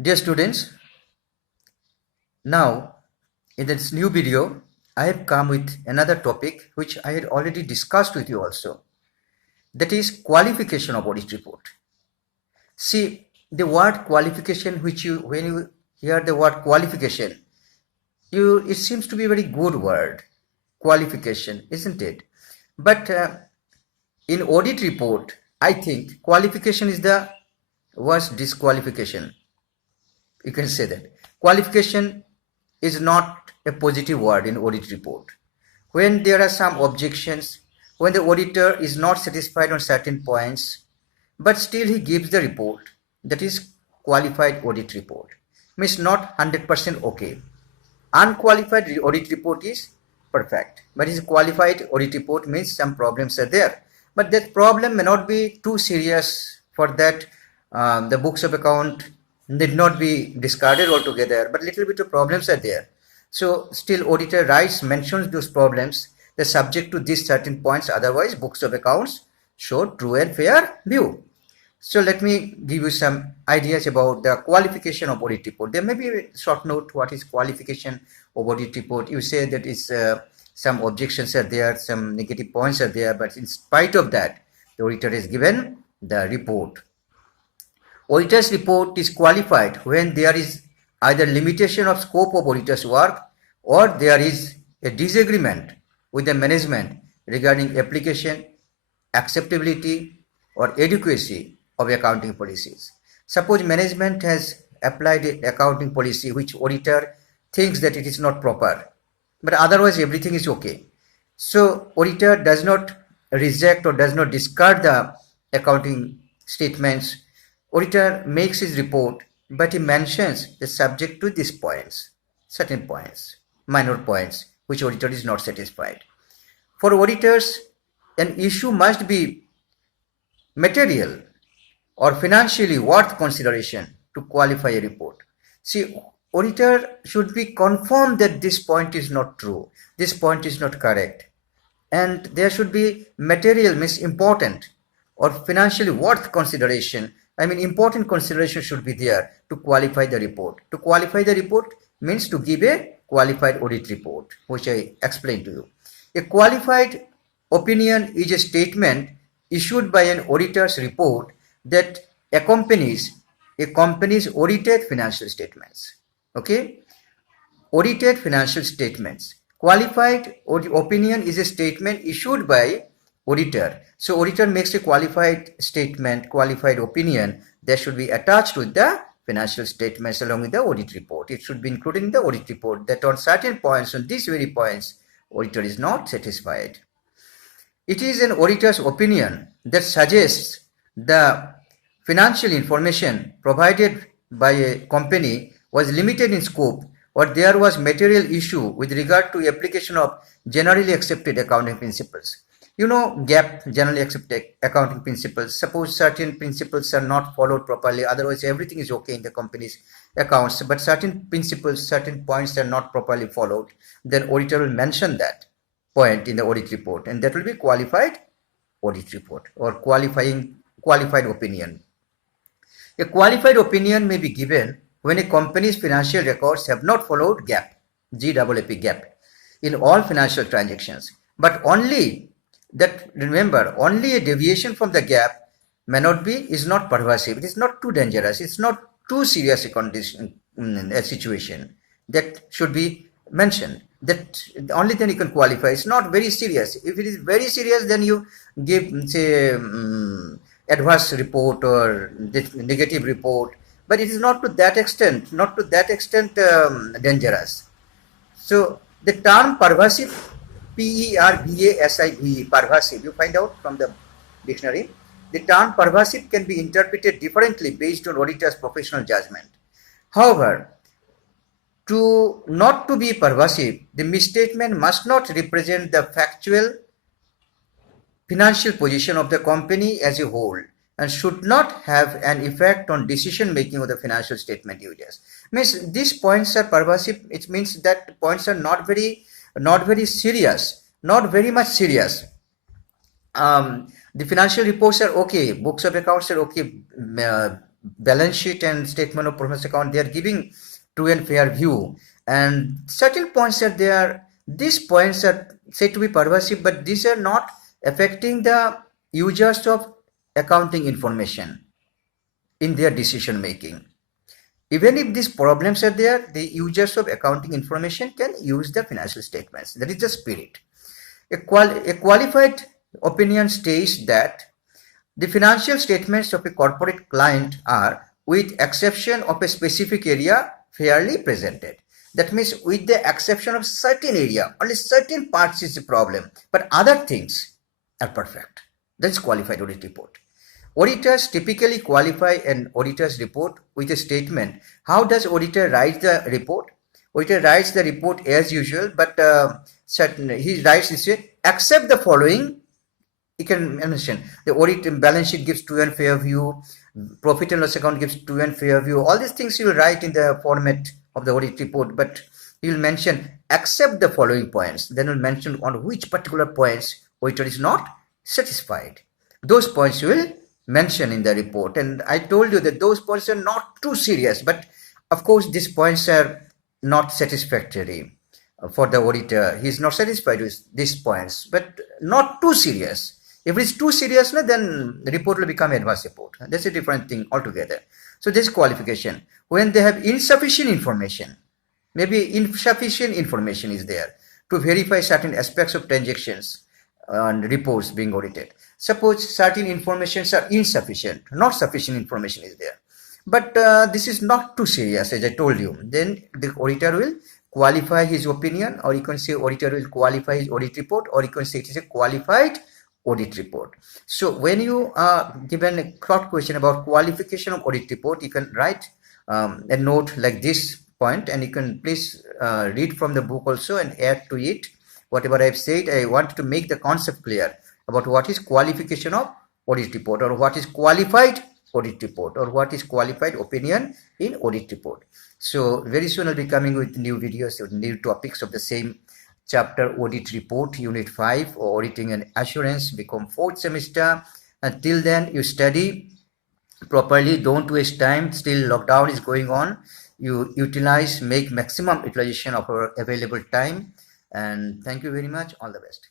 Dear students, now in this new video, I have come with another topic which I had already discussed with you also. That is qualification of audit report. See, the word qualification, when you hear the word qualification, it seems to be a very good word, qualification, isn't it? But in audit report, I think qualification is the worst disqualification. You can say that qualification is not a positive word in audit report. When there are some objections, when the auditor is not satisfied on certain points, but still he gives the report, that is qualified audit report. Means not 100% okay. Unqualified audit report is perfect, but his qualified audit report means some problems are there. But that problem may not be too serious. For that, the books of account need not be discarded altogether, but little bit of problems are there. So still auditor writes, mentions those problems, they're subject to these certain points, otherwise books of accounts show true and fair view. So let me give you some ideas about the qualification of audit report. There may be a short note, what is qualification of audit report? You say that is some objections are there, some negative points are there, but in spite of that, the auditor has given the report. Auditor's report is qualified when there is either limitation of scope of auditor's work or there is a disagreement with the management regarding application, acceptability or adequacy of accounting policies. Suppose management has applied an accounting policy which auditor thinks that it is not proper, but otherwise everything is okay. So auditor does not reject or does not discard the accounting statements. Auditor makes his report, but he mentions the subject to these points, certain points, minor points, which auditor is not satisfied. For auditors, an issue must be material or financially worth consideration to qualify a report. See, auditor should be confirmed that this point is not true, this point is not correct, and there should be material, means important, or financially worth consideration. I mean, important consideration should be there to qualify the report. To qualify the report means to give a qualified audit report, which I explained to you. A qualified opinion is a statement issued by an auditor's report that accompanies a company's audited financial statements. Okay? Audited financial statements. Qualified opinion is a statement issued by auditor. So auditor makes a qualified statement, qualified opinion that should be attached with the financial statements along with the audit report. It should be included in the audit report that on certain points, on these very points, auditor is not satisfied. It is an auditor's opinion that suggests the financial information provided by a company was limited in scope or there was material issue with regard to application of generally accepted accounting principles. You know, GAAP, generally accepted accounting principles. Suppose certain principles are not followed properly, otherwise everything is okay in the company's accounts, but certain principles, certain points are not properly followed, then auditor will mention that point in the audit report, and that will be qualified audit report or qualified opinion. A qualified opinion may be given when a company's financial records have not followed GAAP, in all financial transactions, but only that, remember, only a deviation from the GAAP is not pervasive, it is not too dangerous, it's not too serious a condition, a situation that should be mentioned. That only then you can qualify. It's not very serious. If it is very serious, then you give, say, adverse report or negative report, but it is not to that extent, dangerous. So the term pervasive, pervasive, pervasive, you find out from the dictionary. The term pervasive can be interpreted differently based on auditor's professional judgment. However, not to be pervasive, the misstatement must not represent the factual financial position of the company as a whole and should not have an effect on decision making of the financial statement users. Means these points are pervasive. It means that points are not very serious, not very much serious. The financial reports are okay, books of accounts are okay, balance sheet and statement of performance account, they are giving true and fair view, and certain points are there. These points are said to be pervasive, but these are not affecting the users of accounting information in their decision making. Even if these problems are there, the users of accounting information can use the financial statements. That is the spirit. A qualified opinion states that the financial statements of a corporate client are, with exception of a specific area, fairly presented. That means with the exception of certain area, only certain parts is the problem, but other things are perfect. That is qualified audit report. Auditors typically qualify an auditor's report with a statement. How does auditor write the report? Auditor writes the report as usual, but he writes this way, except the following. You can mention the audit balance sheet gives true and fair view, profit and loss account gives true and fair view. All these things you will write in the format of the audit report, but you will mention except the following points. Then will mention on which particular points auditor is not satisfied. Those points you will mention in the report, and I told you that those points are not too serious, but of course these points are not satisfactory for the auditor. He is not satisfied with these points, but not too serious. If it is too serious, then the report will become adverse report. That's a different thing altogether. So this qualification, when they have insufficient information, maybe insufficient information is there to verify certain aspects of transactions and reports being audited. Suppose certain informations are insufficient, not sufficient information is there, but this is not too serious, as I told you, then the auditor will qualify his opinion, or you can say auditor will qualify his audit report, or you can say it is a qualified audit report. So when you are given a short question about qualification of audit report, you can write a note like this point, and you can please read from the book also and add to it whatever I've said. I want to make the concept clear about what is qualification of audit report, or what is qualified audit report, or what is qualified opinion in audit report. So very soon I'll be coming with new videos with new topics of the same chapter, audit report, unit 5, or auditing and assurance, become 4th semester. Until then, you study properly, don't waste time. Still lockdown is going on. You utilize, make maximum utilization of our available time, and thank you very much. All the best.